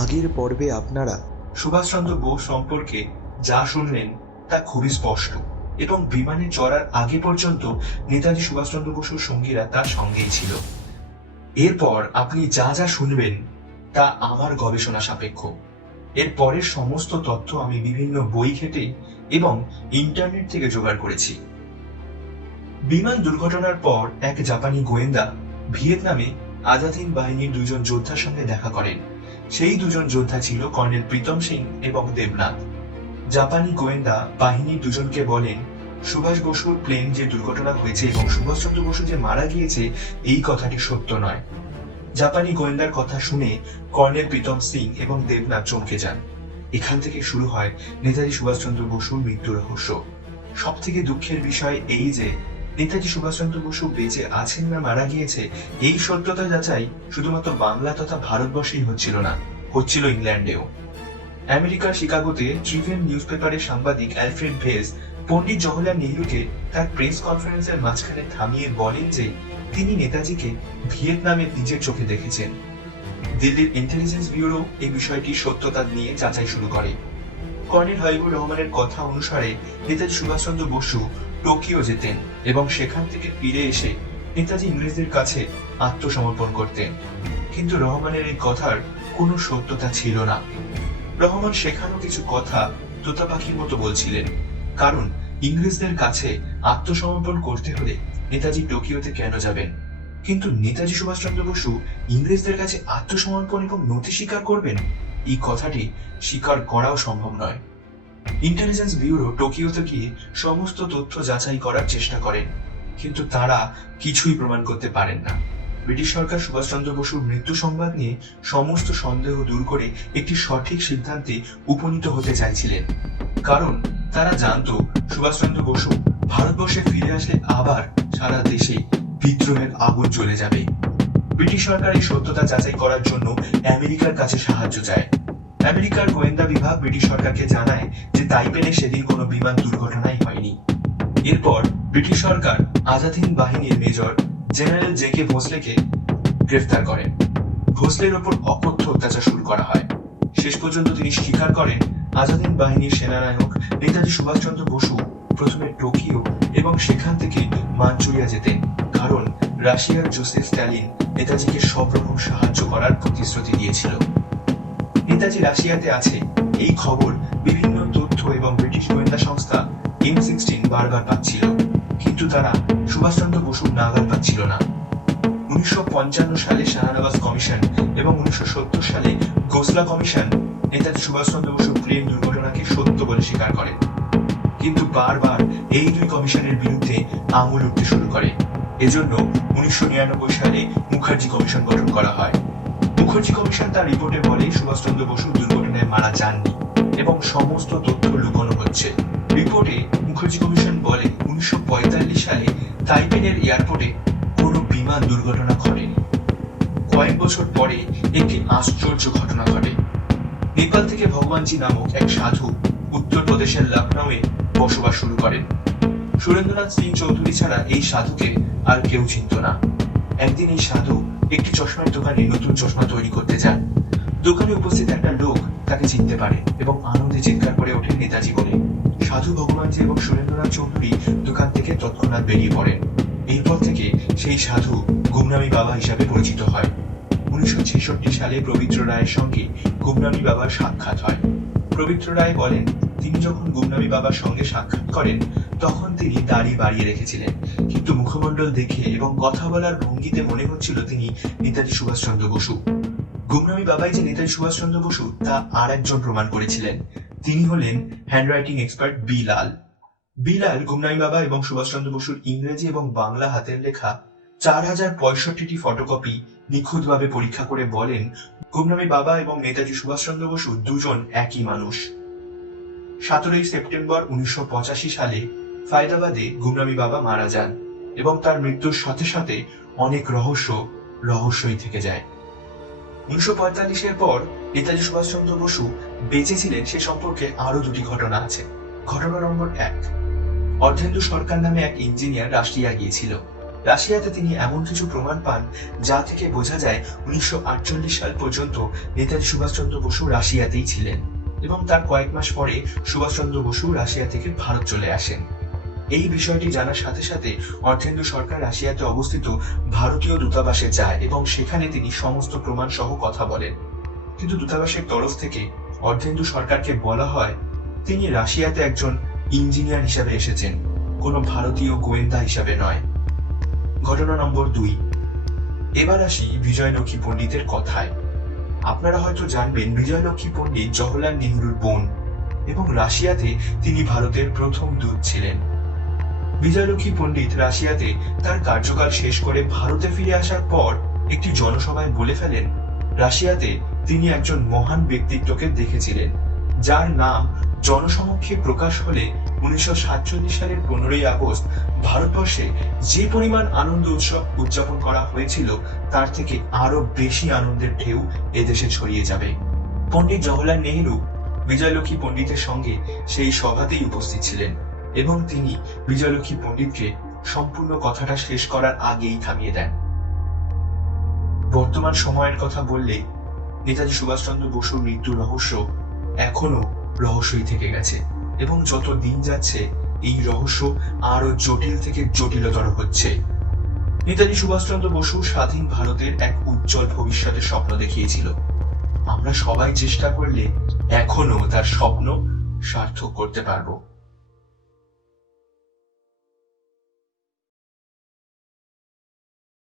আগের পর্বে আপনারা সুভাষ চন্দ্র বোস সম্পর্কে যা শুনলেন তা খুবই স্পষ্ট এবং বিমানে চড়ার আগে পর্যন্ত নেতাজি সুভাষচন্দ্র বসুর সঙ্গীরা তার সঙ্গেই ছিল। এরপর আপনি যা যা শুনবেন তা আমার গবেষণা সাপেক্ষ। এর পরের সমস্ত তথ্য আমি বিভিন্ন বই ঘেটে এবং ইন্টারনেট থেকে জোগাড় করেছি। বিমান দুর্ঘটনার পর এক জাপানি গোয়েন্দা ভিয়েতনামে আজাদ হিন্দ বাহিনীর দুজন যোদ্ধার সঙ্গে দেখা করেন। সেই দুজন যোদ্ধা ছিল কর্নেল প্রীতম সিং এবং দেবনাথ। জাপানি গোয়েন্দা বাহিনীর দুজনকে বলেন, সুভাষ বসুর প্লেন যে দুর্ঘটনা হয়েছে এবং সুভাষ চন্দ্র বসু যে মারা গিয়েছে এই কথাটি সত্য নয়। জাপানি গোয়েন্দার কথা শুনে কর্নেল প্রীতম সিং এবং দেবনাথ চমকে যান। এখান থেকে শুরু হয় নেতাজি সুভাষচন্দ্র বসুর মৃত্যু রহস্য। সব থেকে দুঃখের বিষয় এই যে নেতাজি সুভাষচন্দ্র বসু বেঁচে আছেন না মারা গিয়েছে এই সত্যতা যাচাই শুধুমাত্র বাংলা তথা ভারতবর্ষেই হচ্ছিল না, হচ্ছিল ইংল্যান্ডেও। আমেরিকার শিকাগোতে ট্রিবিউন নিউজপেপারের সাংবাদিক অ্যালফ্রেড ভেজ পণ্ডিত জওহরলাল নেহরুকে তার প্রেস কনফারেন্সের মাঝখানে থামিয়ে বলেন যে তিনি নেতাজিকে ভিয়েতনামে নিজের চোখে দেখেছেন। দিল্লির ইন্টেলিজেন্স ব্যুরো এই বিষয়টি সত্যতা নিয়ে যাচাই শুরু করে। কর্নেল হাবিবুর রহমানের কথা অনুসারে নেতাজি সুভাষচন্দ্র বসু টোকিও যেতেন এবং সেখান থেকে ফিরে এসে নেতাজি ইংরেজদের কাছে আত্মসমর্পণ করতেন। কিন্তু রহমানের এই কথার কোনো সত্যতা ছিল না। রহমান সেখানেও কিছু কথা তোতা পাখির মতো বলছিলেন, কারণ ইংরেজদের কাছে আত্মসমর্পণ করতে হলে নেতাজি টোকিওতে কেন যাবেন? কিন্তু নেতাজি সুভাষচন্দ্র বসু ইংরেজদের কাছে আত্মসমর্পণ এবং নথি স্বীকার করবেন, এই কথাটি স্বীকার করাও সম্ভব নয়। ইন্টেলিজেন্স ব্যুরো টোকিওতে গিয়ে সমস্ত তথ্য যাচাই করার চেষ্টা করেন, কিন্তু তারা কিছুই প্রমাণ করতে পারেন না। ব্রিটিশ সরকার সুভাষচন্দ্র বসুর মৃত্যু সংবাদ নিয়ে সমস্ত সন্দেহ দূর করে একটি সঠিক সিদ্ধান্তে উপনীত হতে চাইছিলেন, কারণ তারা জানত সুভাষচন্দ্র বসু ভারতবর্ষে ফিরে আসলে আবার সারা দেশে বিদ্রোহের আগুন জ্বলে যাবে। ব্রিটিশ সরকার এই সত্যতা যাচাই করার জন্য আমেরিকার কাছে সাহায্য চায়। আমেরিকার গোয়েন্দা বিভাগ ব্রিটিশ সরকারকে জানায় যে তাইপেনে সেদিন কোনো বিমান দুর্ঘটনাই হয়নি। এরপর ব্রিটিশ সরকার আজাদ হিন্দ বাহিনীর মেজর জেনারেল জে কে ভোসলেকে গ্রেফতার করেন। ভোসলের ওপর অকথ্য অত্যাচার শুরু করা হয়। শেষ পর্যন্ত তিনি স্বীকার করেন আজাদ হিন্দ বাহিনীর সেনানায়ক নেতাজি সুভাষচন্দ্র বসু প্রথমে টোকিও এবং সেখান থেকে মাঞ্চুরিয়া যেতেন, কারণ রাশিয়ার জোসেফ স্ট্যালিন নেতাজিকে সব রকম সাহায্য করার প্রতিশ্রুতি দিয়েছিল। নেতাজি রাশিয়াতে আছে এই খবর বিভিন্ন তথ্য এবং ব্রিটিশ গোয়েন্দা সংস্থা M16 বারবার পাচ্ছিল, কিন্তু তারা সুভাষচন্দ্র বসুর নাগাল পাচ্ছিল না। 1955 সালে শাহনওয়াজ কমিশন এবং 1970 সালে গোসলা কমিশন নেতাজি সুভাষচন্দ্র বসুর প্লেন দুর্ঘটনাকে সত্য বলে স্বীকার করেন, কিন্তু বারবার এই দুই কমিশনের বিরুদ্ধে আঙুল উঠতে শুরু করে। এজন্য 1999 সালে মুখার্জি কমিশন গঠন করা হয়। মুখার্জি কমিশন তার রিপোর্টে বলে সুভাষচন্দ্র বসু দুর্ঘটনায় মারা যাননি এবং সমস্ত তথ্য লুকানো হচ্ছে। রিপোর্টে মুখার্জি কমিশন বলে 1945 সালে তাইপেনের এয়ারপোর্টে কোনো বিমান দুর্ঘটনা ঘটেনি। কয়েক বছর পরে একটি আশ্চর্য ঘটনা ঘটে। নেপাল থেকে ভগবানজি নামক এক সাধু উত্তরপ্রদেশের লখনউয়ে বসবাস শুরু করেন। সুরেন্দ্রনাথ সিং চৌধুরী ছাড়া এই সাধুকে আর কেউ চিনত না। একদিন এই সাধু একটি চশমার দোকানে নতুন চশমা তৈরি করতে যান। দোকানে উপস্থিত একটা লোক তাকে চিনতে পারে এবং আনন্দে চিৎকার করে ওঠে নেতাজি বলে। সাধু ভগবানজি এবং সুরেন্দ্রনাথ চৌধুরী দোকান থেকে তৎক্ষণাৎ বেরিয়ে পড়েন। এরপর থেকে সেই সাধু গুমনামি বাবা হিসাবে পরিচিত হয়। 1966 সালে পবিত্র রায়ের সঙ্গে গুমনামি বাবার সাক্ষাৎ হয়। পবিত্র রায় বলেন, তিনি যখন গুমনামি বাবার সঙ্গে সাক্ষাৎ করেন তখন তিনি দাড়ি বাড়িয়ে রেখেছিলেন, কিন্তু মুখমণ্ডল দেখে এবং কথা বলার ভঙ্গিতে মনে হচ্ছিল তিনি নেতাজি সুভাষচন্দ্র বসু। গুমনামি বাবাই যে নেতাজি সুভাষচন্দ্র বসু তা আর একজন প্রমাণ করেছিলেন। তিনি হলেন হ্যান্ডরাইটিং এক্সপার্ট বি লাল। বি লাল গুমনামি বাবা এবং সুভাষচন্দ্র বসুর ইংরেজি এবং বাংলা হাতের লেখা 4065টি ফটোকপি নিখুঁতভাবে পরীক্ষা করে বলেন গুমনামি বাবা এবং নেতাজি সুভাষচন্দ্র বসু দুজন একই মানুষ। 17 সেপ্টেম্বর 1985 সালে ফায়দাবাদে গুমনামি বাবা মারা যান এবং তার মৃত্যুর সাথে সাথে অনেক রহস্যই থেকে যায়। 1945 পর নেতাজি সুভাষচন্দ্র বসু বেঁচে ছিলেন সে সম্পর্কে আরো দুটি ঘটনা আছে। ঘটনা নম্বর 1, অর্ধেন্দু সরকার নামে এক ইঞ্জিনিয়ার রাশিয়া গিয়েছিল রাশিয়াতে তিনি এমন কিছু প্রমাণ পান যা থেকে বোঝা যায় 1948 সাল পর্যন্ত নেতাজি সুভাষচন্দ্র বসু রাশিয়াতেই ছিলেন এবং তার কয়েক মাস পরে সুভাষচন্দ্র বসু রাশিয়া থেকে ভারত চলে আসেন। এই বিষয়টি জানার সাথে সাথে অর্ধেন্দু সরকার রাশিয়াতে অবস্থিত ভারতীয় দূতাবাসে যায় এবং সেখানে তিনি সমস্ত প্রমাণ সহ কথা বলেন। কিন্তু দূতাবাসের তরফ থেকে অর্ধেন্দু সরকারকে বলা হয় তিনি রাশিয়াতে একজন ইঞ্জিনিয়ার হিসাবে এসেছেন, কোনো ভারতীয় গোয়েন্দা হিসাবে নয়। ঘটনা নম্বর 2। এবার আসি বিজয়লক্ষ্মী পণ্ডিতের কথায়। আপনারা হয়তো জানবেন বিজয়লক্ষ্মী পণ্ডিত জওহরলাল নেহরুর বোন এবং রাশিয়াতে তিনি ভারতের প্রথম দূত ছিলেন। বিজয়লক্ষ্মী পণ্ডিত রাশিয়াতে তার কার্যকাল শেষ করে ভারতে ফিরে আসার পর একটি জনসভায় বলে ফেলেন রাশিয়াতে তিনি একজন মহান ব্যক্তিত্বকে দেখেছিলেন যার নাম জনসমক্ষে প্রকাশ হলে 1947 সালের 15ই আগস্ট ভারতবর্ষে যে পরিমাণ আনন্দ উৎসব উদযাপন করা হয়েছিল তার থেকে আরো বেশি আনন্দের ঢেউ এদেশে ছড়িয়ে যাবে। পণ্ডিত জওহরলাল নেহরু বিজয়লক্ষ্মী পণ্ডিতের সঙ্গে সেই সভাতেই উপস্থিত ছিলেন এবং তিনি বিজয়লক্ষ্মী পণ্ডিতকে সম্পূর্ণ কথাটা শেষ করার আগেই থামিয়ে দেন। বর্তমান সময়ের কথা বললে নেতাজি সুভাষচন্দ্র বসুর মৃত্যুর রহস্য এখনো রহস্যই থেকে গেছে এবং যত দিন যাচ্ছে এই রহস্য আরো জটিল থেকে জটিলতর হচ্ছে। নেতাজি সুভাষচন্দ্র বসু স্বাধীন ভারতের এক উজ্জ্বল ভবিষ্যতের স্বপ্ন দেখিয়েছিল। আমরা সবাই চেষ্টা করলে এখনো তার স্বপ্ন সার্থক করতে পারবো।